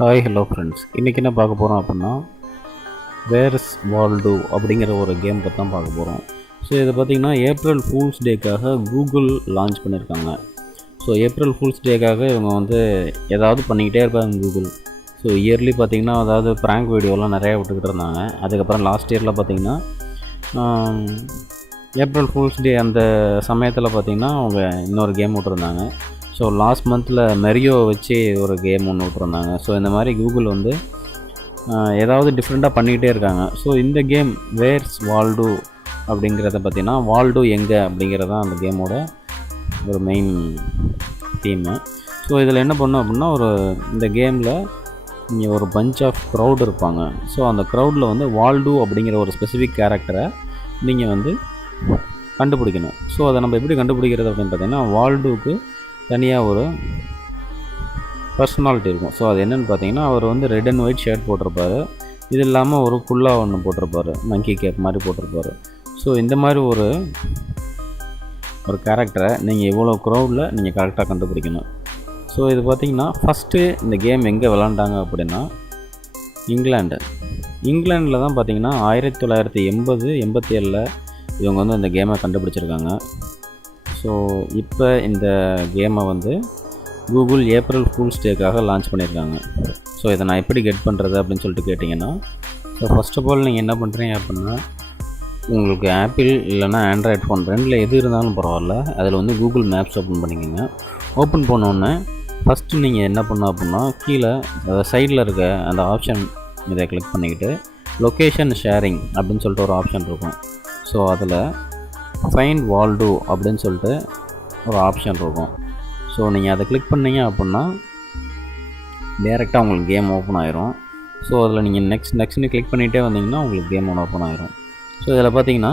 Hi hello friends, இன்றைக்கி என்ன பார்க்க போகிறோம் அப்படின்னா வேர்ஸ் வால்டோ அப்படிங்கிற ஒரு கேம் பற்றி தான் பார்க்க போகிறோம். ஸோ இதை பார்த்திங்கன்னா ஏப்ரல் ஃபூல்ஸ் டேக்காக கூகுள் லான்ச் பண்ணியிருக்காங்க. ஸோ ஏப்ரல் ஃபூல்ஸ் டேக்காக இவங்க ஏதாவது பண்ணிக்கிட்டே இருப்பாங்க கூகுள். ஸோ இயர்லி பார்த்திங்கன்னா அதாவது ப்ராங்க் வீடியோலாம் நிறையா விட்டுக்கிட்டு இருந்தாங்க. அதுக்கப்புறம் லாஸ்ட் இயரில் பார்த்திங்கன்னா ஏப்ரல் ஃபூல்ஸ் டே அந்த சமயத்தில் பார்த்திங்கன்னா அவங்க இன்னொரு கேம் விட்டுருந்தாங்க. ஸோ லாஸ்ட் மந்தில் மெரியோ வச்சு ஒரு கேம் ஒன்று விட்டுருந்தாங்க. ஸோ இந்த மாதிரி கூகுள் ஏதாவது டிஃப்ரெண்ட்டாக பண்ணிக்கிட்டே இருக்காங்க. ஸோ இந்த கேம் வேர்ஸ் வால்டோ அப்படிங்கிறத பார்த்திங்கன்னா வால்டோ எங்கே அப்படிங்கிறது தான் அந்த கேமோட ஒரு மெயின் தீமு. ஸோ இதில் என்ன பண்ணோம் அப்படின்னா இந்த கேமில் இங்கே ஒரு பஞ்ச் ஆஃப் க்ரௌட் இருப்பாங்க. ஸோ அந்த க்ரௌடில் வால்டோ அப்படிங்கிற ஒரு ஸ்பெசிஃபிக் கேரக்டரை நீங்கள் கண்டுபிடிக்கணும். ஸோ அதை நம்ம எப்படி கண்டுபிடிக்கிறது அப்படின்னு பார்த்திங்கன்னா வால்டோவுக்கு தனியாக ஒரு பர்சனாலிட்டி இருக்கும். ஸோ அது என்னென்னு பார்த்தீங்கன்னா அவர் ரெட் அண்ட் ஒயிட் ஷர்ட் போட்டிருப்பார். இது இல்லாமல் ஒரு குல்லா ஒன்று போட்டிருப்பார், மங்கி கேப் மாதிரி போட்டிருப்பார். ஸோ இந்த மாதிரி ஒரு கேரக்டரை நீங்கள் இவ்வளோ க்ரௌடில் நீங்கள் கரெக்டாக கண்டுபிடிக்கணும். ஸோ இது பார்த்திங்கன்னா ஃபஸ்ட்டு இந்த கேம் எங்கே விளாண்டாங்க அப்படின்னா இங்கிலாண்டில் தான் பார்த்திங்கன்னா 1987 இவங்க இந்த கேமை கண்டுபிடிச்சிருக்காங்க. ஸோ இப்போ இந்த கேமை கூகுள் ஏப்ரல் ஃபூல்ஸ் டேக்காக லான்ச் பண்ணியிருக்காங்க. ஸோ இதை நான் எப்படி கெட் பண்ணுறது அப்படின்னு சொல்லிட்டு கேட்டிங்கன்னா, ஸோ ஃபஸ்ட் ஆஃப் ஆல் நீங்கள் என்ன பண்ணுறீங்க அப்படின்னா உங்களுக்கு ஆப்பிள் இல்லைனா ஆண்ட்ராய்ட் ஃபோன் ரெண்டில் எது இருந்தாலும் பரவாயில்ல, அதில் கூகுள் மேப்ஸ் ஓப்பன் பண்ணிக்கோங்க. ஓப்பன் பண்ணோன்னே ஃபஸ்ட்டு நீங்கள் என்ன பண்ணணும் அப்படின்னா கீழே சைடில் இருக்க அந்த ஆப்ஷன் இதை கிளிக் பண்ணிக்கிட்டு லொக்கேஷன் ஷேரிங் அப்படின்னு சொல்லிட்டு ஒரு ஆப்ஷன் இருக்கும். ஸோ அதில் ஃபைண்ட் வால்டோ அப்படின்னு சொல்லிட்டு ஒரு ஆப்ஷன் இருக்கும். ஸோ நீங்கள் அதை கிளிக் பண்ணிங்க அப்படின்னா டேரெக்டாக உங்களுக்கு கேம் ஓப்பன் ஆயிரும். ஸோ அதில் நீங்கள் நெக்ஸ்ட்னு கிளிக் பண்ணிகிட்டே வந்தீங்கன்னா உங்களுக்கு கேம் ஒன்று ஓப்பன் ஆயிரும். ஸோ இதில் பார்த்தீங்கன்னா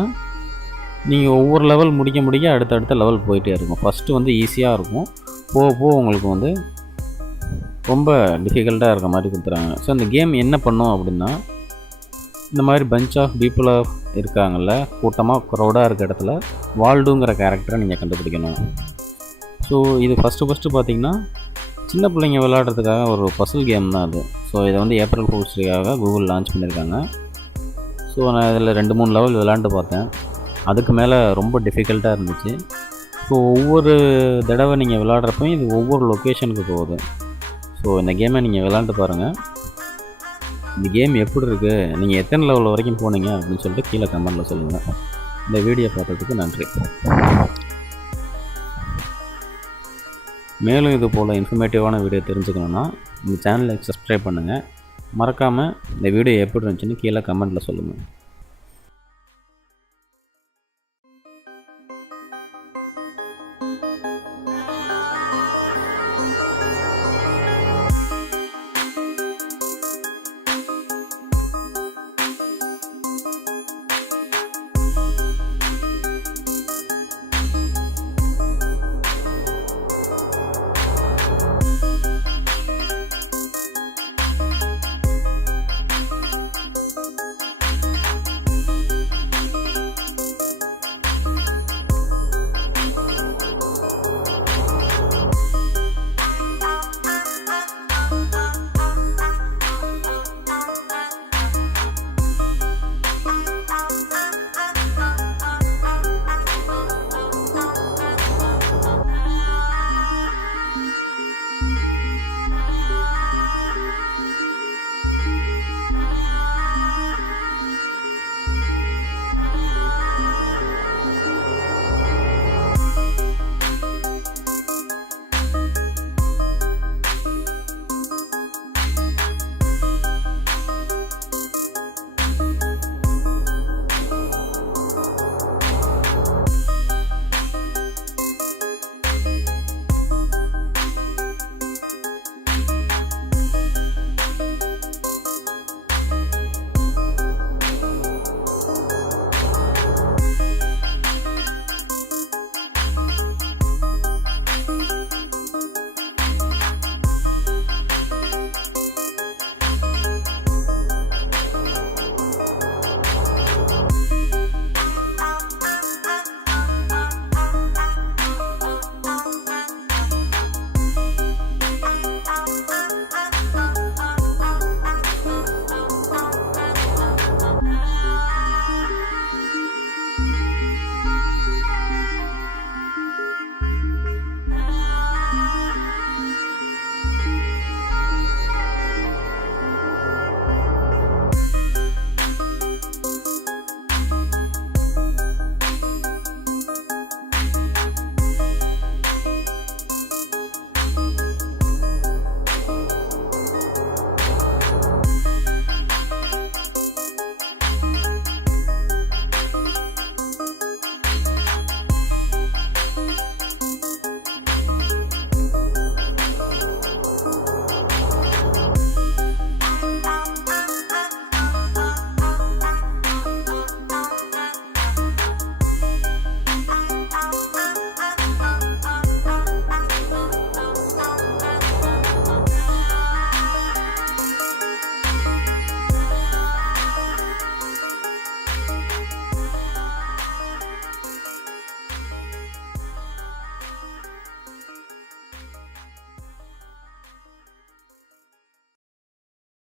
நீங்கள் ஒவ்வொரு லெவல் முடிக்க அடுத்தடுத்த லெவல் போயிட்டே இருக்கும். ஃபஸ்ட்டு ஈஸியாக இருக்கும், போக உங்களுக்கு ரொம்ப டிஃபிகல்ட்டாக இருக்க மாதிரி கொடுத்துறாங்க. ஸோ இந்த கேம் என்ன பண்ணும் அப்படின்னா இந்த மாதிரி பஞ்ச் ஆஃப் பீப்புளாக இருக்காங்கள்ல, கூட்டமாக க்ரௌடாக இருக்க இடத்துல வால்டோங்கிற கேரக்டரை நீங்கள் கண்டுபிடிக்கணும். ஸோ இது ஃபஸ்ட்டு பார்த்திங்கன்னா சின்ன பிள்ளைங்க விளையாடுறதுக்காக ஒரு பசில் கேம் தான் அது. ஸோ இதை ஏப்ரல் ஃபூல்ஸ் டேக்காக கூகுள் லான்ச் பண்ணியிருக்காங்க. ஸோ நான் இதில் 2-3 லெவல் விளையாண்டு பார்த்தேன். அதுக்கு மேலே ரொம்ப டிஃபிகல்ட்டாக இருந்துச்சு. ஸோ ஒவ்வொரு தடவை நீங்கள் விளையாடுறப்பையும் இது ஒவ்வொரு லொக்கேஷனுக்கு போகுது. ஸோ இந்த கேமை நீங்கள் விளையாண்டு பாருங்கள். இந்த கேம் எப்படி இருக்குது, நீங்கள் எத்தனை லெவல் வரைக்கும் போனீங்க அப்படின்னு சொல்லிட்டு கீழே கமெண்ட்டில் சொல்லுங்கள். இந்த வீடியோ பார்த்ததுக்கு நன்றி. மேலும் இது போல் இன்ஃபர்மேட்டிவான வீடியோ தெரிஞ்சுக்கணுன்னா இந்த சேனலை சப்ஸ்கிரைப் பண்ணுங்கள். மறக்காமல் இந்த வீடியோ எப்படி இருந்துச்சுன்னு கீழே கமெண்ட்டில் சொல்லுங்கள்.